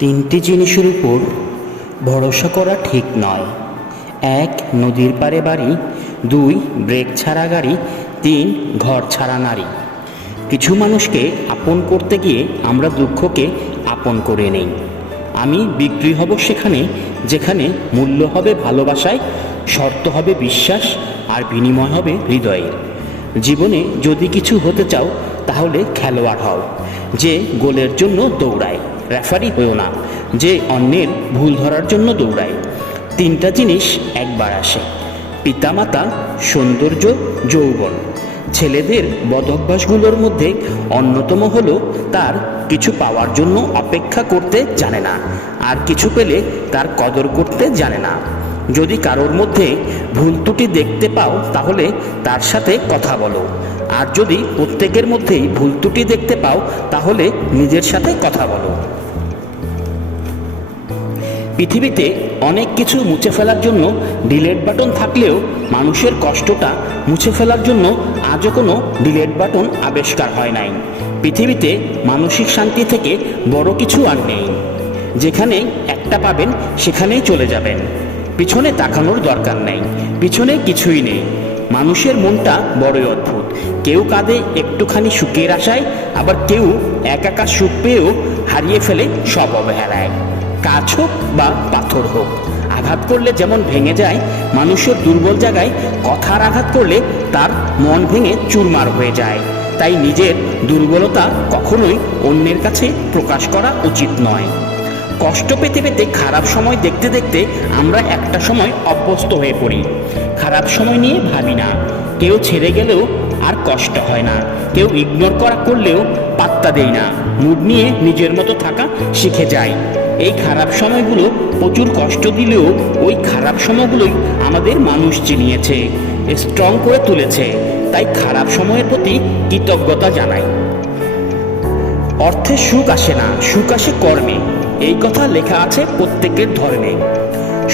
তিনটি জিনিসের উপর ভরসা করা ঠিক নয়। ১. নদীর পাড়ে বাড়ি। ২. ব্রেক ছাড়া গাড়ি। ৩. ঘর ছাড়া নারী। কিছু মানুষকে আপন করতে গিয়ে আমরা দুঃখকে আপন করে নেই। আমি বিক্রি হব সেখানে যেখানে মূল্য হবে ভালোবাসায়, শর্ত হবে বিশ্বাস, আর বিনিময় হবে হৃদয়ের। জীবনে যদি কিছু হতে চাও তাহলে খেলোয়াড় হও, যে গোলের জন্য দৌড়ায়। রেফারি হয়েও না, যে অন্যের ভুল ধরার জন্য দৌড়ায়। তিনটা জিনিস একবার আসে: পিতামাতা, সৌন্দর্য, যৌবন। ছেলেদের বদভ্যাসগুলোর মধ্যে অন্যতম হলো তার কিছু পাওয়ার জন্য অপেক্ষা করতে জানে না, আর কিছু পেলে তার কদর করতে জানে না। যদি কারোর মধ্যে ভুল ত্রুটি দেখতে পাও তাহলে তার সাথে কথা বলো, আর যদি প্রত্যেকের মধ্যেই ভুল ত্রুটি দেখতে পাও তাহলে নিজের সাথে কথা বলো। পৃথিবীতে অনেক কিছু মুছে ফেলার জন্য ডিলেট বাটন থাকলেও মানুষের কষ্টটা মুছে ফেলার জন্য আজও কোনো ডিলেট বাটন আবিষ্কার হয় নাই। পৃথিবীতে মানসিক শান্তি থেকে বড় কিছু আর নেই। যেখানে একটা পাবেন সেখানেই চলে যাবেন। পিছনে তাকানোর দরকার নেই, পিছনে কিছুই নেই। মানুষের মনটা বড়ই অদ্ভুত। কেউ কাঁদে একটুখানি সুখের আশায়, আবার কেউ একাকার সুখ পেয়েও হারিয়ে ফেলে সব অবহেলায়। কাজ হোক বা পাথর হোক, আঘাত করলে যেমন ভেঙে যায়, মানুষের দুর্বল জায়গায় কথার আঘাত করলে তার মন ভেঙে চুরমার হয়ে যায়। তাই নিজের দুর্বলতা কখনোই অন্যের কাছে প্রকাশ করা উচিত নয়। কষ্ট পেতে পেতে খারাপ সময় দেখতে দেখতে আমরা একটা সময় অভ্যস্ত হয়ে পড়ি। খারাপ সময় নিয়ে ভাবি না। কেউ ছেড়ে গেলেও আর কষ্ট হয় না, কেউ ইগনোর করলেও পাত্তা দেই না। মুড নিয়ে নিজের মতো থাকা শিখে যায়। এই খারাপ সময়গুলো প্রচুর কষ্ট দিলেও ওই খারাপ সময়গুলোই আমাদের মানুষ চিনিয়েছে, স্ট্রং করে তুলেছে। তাই খারাপ সময়ের প্রতি কৃতজ্ঞতা জানাই। অর্থে সুখ আসে না, সুখ আসে কর্মে। এই কথা লেখা আছে প্রত্যেকের ধর্মে।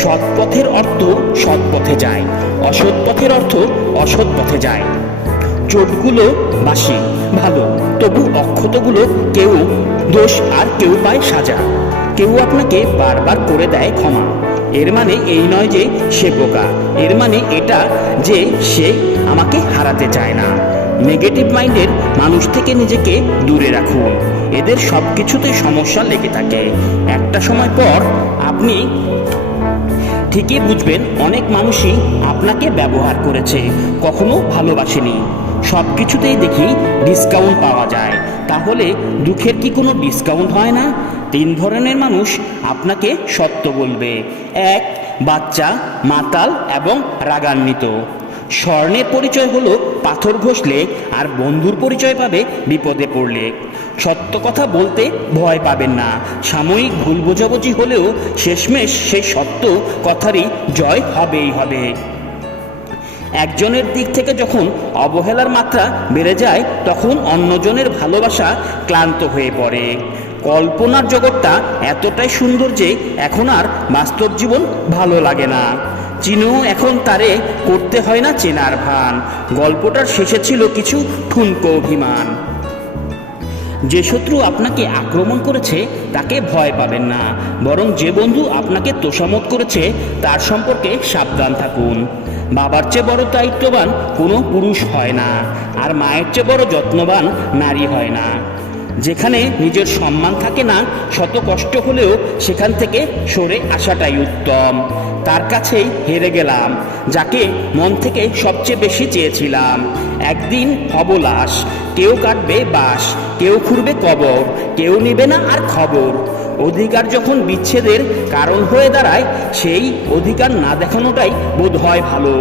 সৎ পথের অর্থ সৎ পথে যায়, অসৎ পথের অর্থ অসৎ পথে যায়। চোটগুলো বাসি ভালো, তবু অক্ষতগুলো কেউ দোষ আর কেউ পায় সাজা। কেউ আপনাকে বারবার করে দেয় ক্ষমা। এর মানে এই নয় যে সে বোকা, এর মানে এটা যে সে আমাকে হারাতে চায় না। নেগেটিভ মাইন্ডের মানুষ থেকে নিজেকে দূরে রাখুন। এদের সব কিছুতেই সমস্যা লেগে থাকে। একটা সময় পর আপনি ঠিকই বুঝবেন অনেক মানুষই আপনাকে ব্যবহার করেছে, কখনো ভালোবাসেনি। সব কিছুতেই দেখি ডিসকাউন্ট পাওয়া যায়, তাহলে দুঃখের কি কোনো ডিসকাউন্ট হয় না? 3 ধরনের মানুষ আপনাকে সত্য বলবে: 1. বাচ্চা, মাতাল এবং রাগান্বিত। স্বর্ণের পরিচয় হলো পাথর ঘষলে, আর বন্ধুর পরিচয় পাবে বিপদে পড়লে। সত্য কথা বলতে ভয় পাবেন না। সাময়িক ভুল বোঝাবুঝি হলেও শেষমেশ সেই সত্য কথারই জয় হবেই হবে। একজনের দিক থেকে যখন অবহেলার মাত্রা বেড়ে যায় তখন অন্যজনের ভালোবাসা ক্লান্ত হয়ে পড়ে। কল্পনার জগৎটা এতটাই সুন্দর যে এখন আর বাস্তব জীবন ভালো লাগে না। চিনেও এখন তারে করতে হয় না চেনার ভান। গল্পটার শেষে ছিল কিছু ঠুনকো অভিমান। যে শত্রু আপনাকে আক্রমণ করেছে তাকে ভয় পাবেন না, বরং যে বন্ধু আপনাকে তোষামত করেছে তার সম্পর্কে সাবধান থাকুন। বাবার চেয়ে বড় দায়িত্ববান কোনো পুরুষ হয় না, আর মায়ের চেয়ে বড় যত্নবান নারী হয় না। যেখানে নিজের সম্মান থাকে না, শত কষ্ট হলেও সেখান থেকে সরে আসাটাই উত্তম। তার কাছেই হেরে গেলাম যাকে মন থেকে সবচেয়ে বেশি চেয়েছিলাম। একদিন হব লাশ, কেউ কাটবে বাঁশ, কেউ খুঁড়বে কবর, কেউ নেবে না আর খবর। অধিকার যখন বিচ্ছেদের কারণ হয়ে দাঁড়ায়, সেই অধিকার না দেখানোটাই বোধ হয় ভালো।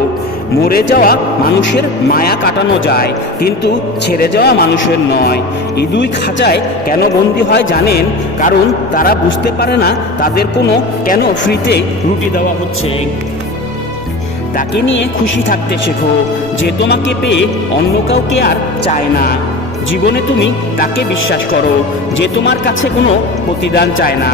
মরে যাওয়া মানুষের মায়া কাটানো যায়, কিন্তু ছেড়ে যাওয়া মানুষের নয়। এই 2 খাঁচায় কেন বন্দী হয় জানেন? কারণ তারা বুঝতে পারে না তাদের কোনো কেন ফ্রিতে রুটি দেওয়া হচ্ছে। তাকে নিয়ে খুশি থাকতে শেখো, যে তোমাকে পেয়ে অন্য কাউকে আর চায় না। জীবনে তুমি তাকে বিশ্বাস করো যে তোমার কাছে কোনো প্রতিদান চায় না।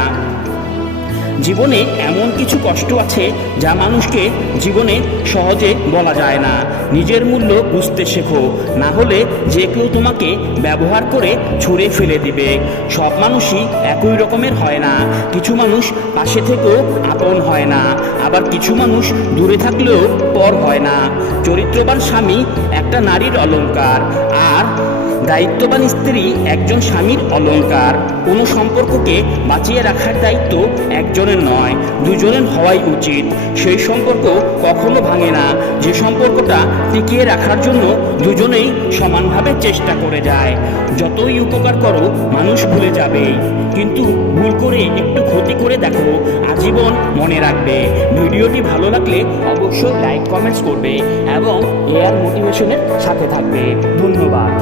জীবনে এমন কিছু কষ্ট আছে যা মানুষকে জীবনে সহজে বলা যায় না। নিজের মূল্য বুঝতে শেখো, না হলে যে কেউ তোমাকে ব্যবহার করে ছুঁড়ে ফেলে দিবে। সব মানুষই একই রকমের হয় না। কিছু মানুষ পাশে থেকেও আপন হয় না, আবার কিছু মানুষ দূরে থাকলেও পর হয় না। চরিত্রবান স্বামী একটা নারীর অলংকার, আর দায়িত্ববান স্ত্রী একজন স্বামীর অলংকার। কোনো সম্পর্ককে বাঁচিয়ে রাখার দায়িত্ব একজনের নয়, দুজনের হওয়াই উচিত। সেই সম্পর্ক কখনো ভাঙে না যে সম্পর্কটা টিকিয়ে রাখার জন্য দুজনেই সমানভাবে চেষ্টা করে যায়। যতই উপকার করো মানুষ ভুলে যাবে, কিন্তু ভুল করে একটু ক্ষতি করে দেখো, আজীবন মনে রাখবে। ভিডিওটি ভালো লাগলে অবশ্যই লাইক কমেন্টস করবে এবং এআর মোটিভেশনের সাথে থাকবে। ধন্যবাদ।